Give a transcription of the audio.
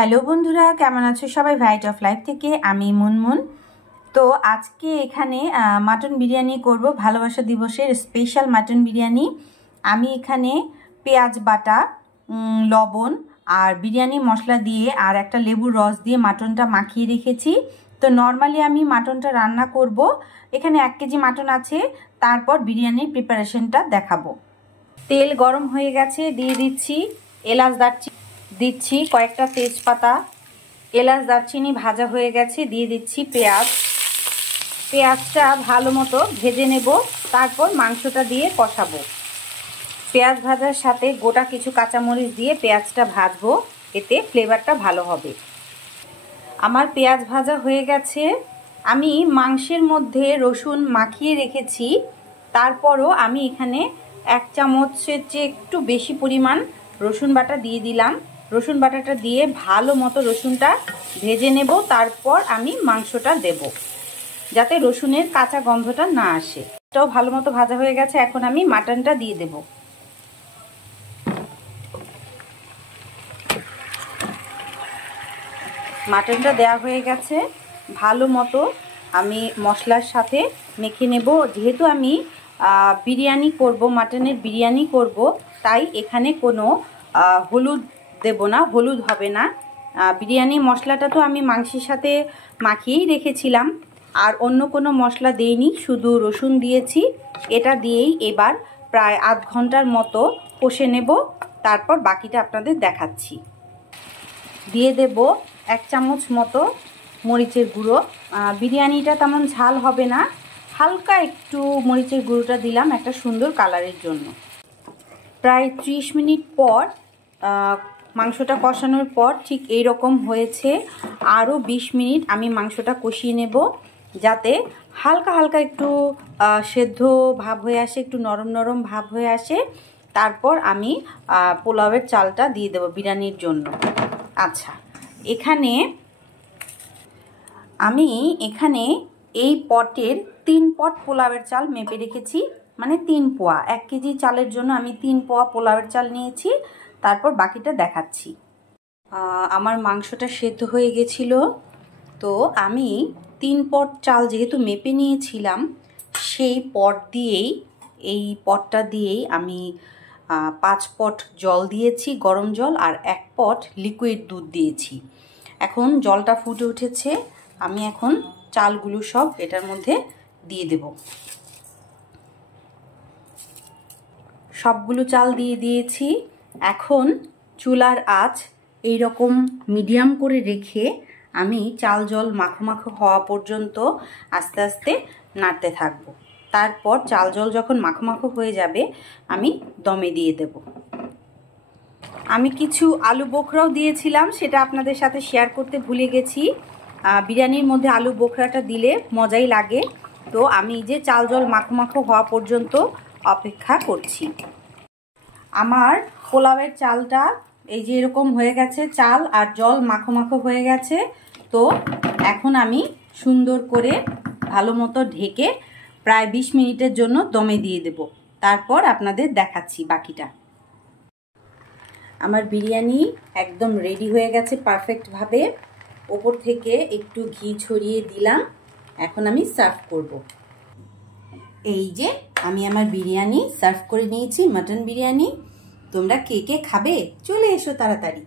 Hello বন্ধুরা, কেমন আছো সবাই? ভ্যারাইটি অফ লাইফ থেকে আমি মুনমুন। তো আজকে এখানে মাটন বিরিয়ানি করব, ভালোবাসা দিবসের স্পেশাল মাটন বিরিয়ানি। আমি এখানে পেঁয়াজ বাটা, লবণ আর বিরিয়ানি মশলা দিয়ে আর একটা লেবুর রস দিয়ে মাটনটা মাখিয়ে রেখেছি। তো নর্মালি আমি মাটনটা রান্না করব। এখানে 1 কেজি মাটন আছে। তারপর বিরিয়ানির প্রিপারেশনটা দেখাবো। তেল গরম হয়ে গেছে, দিয়ে দিচ্ছি এলাচ, দারচিনি দিচ্ছি, কয়েকটা তেজপাতা। এলাচ দারচিনি ভাজা হয়ে গেছে, দিয়ে দিচ্ছি পেঁয়াজটা ভালো মতো ভেজে নেব। তারপর মাংসটা দিয়ে কষাবো। পেঁয়াজ ভাজার সাথে গোটা কিছু কাঁচামরিচ দিয়ে পেঁয়াজটা ভাজবো, এতে ফ্লেভারটা ভালো হবে। আমার পেঁয়াজ ভাজা হয়ে গেছে। আমি মাংসের মধ্যে রসুন মাখিয়ে রেখেছি। তারপরও আমি এখানে 1 চামচের চেয়ে একটু বেশি পরিমাণ রসুন বাটা দিয়ে দিলাম। রসুন বাটাটা দিয়ে ভালো মতো রসুনটা ভেজে নেব। তারপর আমি মাংসটা দেব, যাতে রসুনের কাঁচা গন্ধটা না আসে। এটাও ভালো মতো ভাজা হয়ে গেছে। এখন আমি মাটনটা দিয়ে দেব। মাটনটা দেওয়া হয়ে গেছে। ভালো মতো আমি মশলার সাথে মেখে নেব। যেহেতু আমি বিরিয়ানি করব, মাটনের বিরিয়ানি করব, তাই এখানে কোনো হলুদ দেব না, হলুদ হবে না। বিরিয়ানি মশলাটা তো আমি মাংসের সাথে মাখিয়েই রেখেছিলাম, আর অন্য কোনো মশলা দেইনি, শুধু রসুন দিয়েছি। এটা দিয়েই এবার প্রায় আধ ঘন্টার মতো কষে নেব। তারপর বাকিটা আপনাদের দেখাচ্ছি। দিয়ে দেব 1 চামচ মতো মরিচের গুঁড়ো। বিরিয়ানিটা তেমন ঝাল হবে না, হালকা একটু মরিচের গুঁড়োটা দিলাম একটা সুন্দর কালারের জন্য। প্রায় 30 মিনিট পর মাংসটা কষানোর পর ঠিক এই রকম হয়েছে। আরও 20 মিনিট আমি মাংসটা কষিয়ে নেব, যাতে হালকা হালকা একটু সেদ্ধ ভাব হয়ে আসে, একটু নরম নরম ভাব হয়ে আসে। তারপর আমি পোলাওয়ের চালটা দিয়ে দেব বিরিয়ানির জন্য। আচ্ছা, আমি এখানে এই পটের 3 পট পোলাওয়ের চাল মেপে রেখেছি, মানে 3 পোয়া। 1 কেজি চালের জন্য আমি 3 পোয়া পোলাওয়ের চাল নিয়েছি। তারপর বাকিটা দেখাচ্ছি। আমার মাংসটা সেদ্ধ হয়ে গেছিল। তো আমি 3 পট চাল যেহেতু মেপে নিয়েছিলাম, সেই এই পটটা দিয়েই আমি 5 পট জল দিয়েছি, গরম জল, আর 1 পট লিকুইড দুধ দিয়েছি। এখন জলটা ফুটে উঠেছে। আমি এখন চালগুলো সব এটার মধ্যে দিয়ে দেব। সবগুলো চাল দিয়ে দিয়েছি। এখন চুলার আঁচ এইরকম মিডিয়াম করে রেখে আমি চাল জল মাখো মাখো হওয়া পর্যন্ত আস্তে আস্তে নাড়তে থাকবো। তারপর চাল জল যখন মাখো মাখো হয়ে যাবে, আমি দমে দিয়ে দেব। আমি কিছু আলু বোখরাও দিয়েছিলাম, সেটা আপনাদের সাথে শেয়ার করতে ভুলে গেছি। বিরিয়ানির মধ্যে আলু বোখরাটা দিলে মজাই লাগে। তো আমি যে চাল জল মাখো মাখো হওয়া পর্যন্ত অপেক্ষা করছি। আমার পোলাওয়ের চালটা এই যে এরকম হয়ে গেছে, চাল আর জল মাখো মাখো হয়ে গেছে। তো এখন আমি সুন্দর করে ভালো মতো ঢেকে প্রায় 20 মিনিটের জন্য দমে দিয়ে দেব। তারপর আপনাদের দেখাচ্ছি বাকিটা। আমার বিরিয়ানি একদম রেডি হয়ে গেছে পারফেক্টভাবে। ওপর থেকে একটু ঘি ছড়িয়ে দিলাম। এখন আমি সার্ভ করব। এই যে আমি আমার বিরিয়ানি সার্ভ করে নিয়েছি, মাটন বিরিয়ানি। তোমরা কে কে খাবে চলে এসো তাড়াতাড়ি।